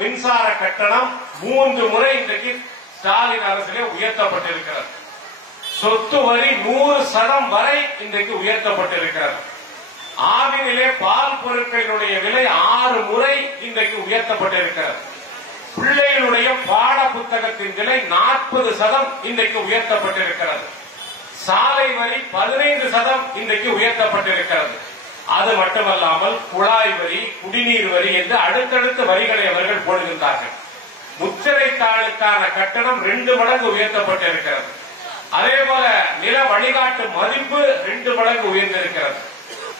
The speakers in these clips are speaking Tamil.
மின்சார கட்டணம் 3 முறை இன்றைக்கு ஸ்டாலின் அரசிலே உயர்த்தப்பட்டிருக்கிறது. சொத்து வரி 100% வரை இன்றைக்கு உயர்த்தப்பட்டிருக்கிறது. ஆவினிலே பால் பொருட்களினுடைய விலை 6 முறை இன்றைக்கு உயர்த்தப்பட்டிருக்கிறது. பிள்ளைகளுடைய பாட புத்தகத்தின் விலை 40% இன்றைக்கு உயர்த்தப்பட்டிருக்கிறது. சாலை வரி 15% இன்றைக்கு உயர்த்தப்பட்டிருக்கிறது. அது மட்டுமல்லாமல் குழாய் வரி, குடிநீர் வரி என்று அடுத்தடுத்த வரிகளை அவர்கள் போடுகின்றார்கள். முத்திரை தாளுக்கான கட்டணம் 2 மடங்கு உயர்த்தப்பட்டிருக்கிறது. அதேபோல நில வழிகாட்டு மதிப்பு 2 மடங்கு உயர்ந்திருக்கிறது.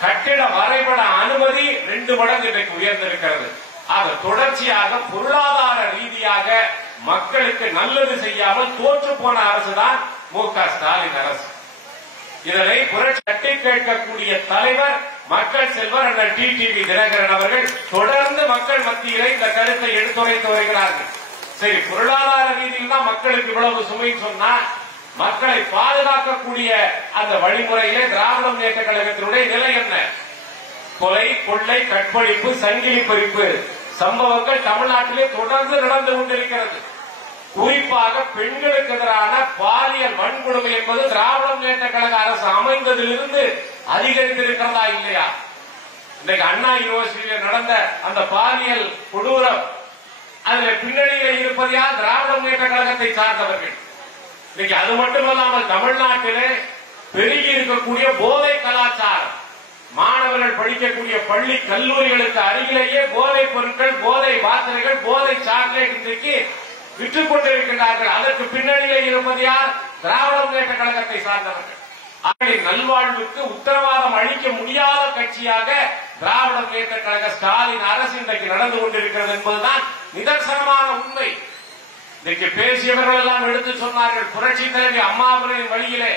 கட்டிட வரைபட அனுமதி 2 மடங்கு இன்றைக்கு உயர்ந்திருக்கிறது. ஆக தொடர்ச்சியாக பொருளாதார ரீதியாக மக்களுக்கு நல்லது செய்யாமல் தோற்று போன அரசுதான் மு.க. ஸ்டாலின் அரசு. இதனை புரட்சி தட்டி கேட்கக்கூடிய தலைவர் மக்கள் செல்வர் அண்ணன் டிடிவி தினகரன் அவர்கள் தொடர்ந்து மக்கள் மத்தியிலே இந்த கருத்தை எடுத்துரைத்து வருகிறார்கள். சரி, பொருளாதார ரீதியில் தான் மக்களுக்கு இவ்வளவு சுமை சொன்னா மக்களை பாதுகாக்கக்கூடிய அந்த வழிமுறையிலே திராவிட முன்னேற்ற கழகத்தினுடைய நிலை என்ன? கொலை, கொள்ளை, கற்பழிப்பு, சங்கிலி பறிப்பு சம்பவங்கள் தமிழ்நாட்டிலே தொடர்ந்து நடந்து கொண்டிருக்கிறது. குறிப்பாக பெண்களுக்கு எதிரான பாலியல் வன்கொடுமை என்பது திராவிட முன்னேற்ற கழக அரசு அமைந்ததிலிருந்து அதிகரித்திருக்கிறதா இல்லையா? இன்றைக்கு அண்ணா யூனிவர்சிட்டியில் நடந்த அந்த பாலியல் கொடூரம் அதில் பின்னணியில் இருப்பது யார்? திராவிட முன்னேற்ற கழகத்தை சார்ந்தவர்கள். இன்னைக்கு அது மட்டுமல்லாமல் தமிழ்நாட்டிலே பெருகி இருக்கக்கூடிய போதை கலாச்சாரம், மாணவர்கள் படிக்கக்கூடிய பள்ளி கல்லூரிகளுக்கு அருகிலேயே போதை பொருட்கள், போதை மாத்திரைகள், போதை சாக்லேட் இன்றைக்கு விற்றுக் கொண்டிருக்கின்றார்கள். அதற்கு பின்னணியிலே இருப்பது யார்? திராவிட முன்னேற்ற கழகத்தை சார்ந்தவர்கள். அவர்களின் நல்வாழ்வுக்கு உத்தரவாதம் அளிக்க முடியாத கட்சியாக திராவிட முன்னேற்ற கழக ஸ்டாலின் அரசு இன்றைக்கு நடந்து கொண்டிருக்கிறது என்பதுதான் நிதர்சனமான உண்மை. இன்றைக்கு பேசியவர்கள் எல்லாம் எடுத்து சொன்னார்கள். புரட்சி தலைவி அம்மா அவர்களின் வழியிலே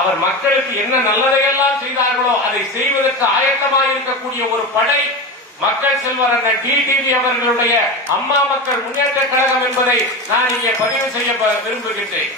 அவர் மக்களுக்கு என்ன நல்லதையெல்லாம் செய்தார்களோ அதை செய்வதற்கு ஆயத்தமாக இருக்கக்கூடிய ஒரு படை மக்கள் செல்வர் அண்ணன் டிடிவி அவர்களுடைய அம்மா மக்கள் முன்னேற்ற கழகம் என்பதை நான் இங்கே பதிவு செய்ய விரும்புகின்றேன்.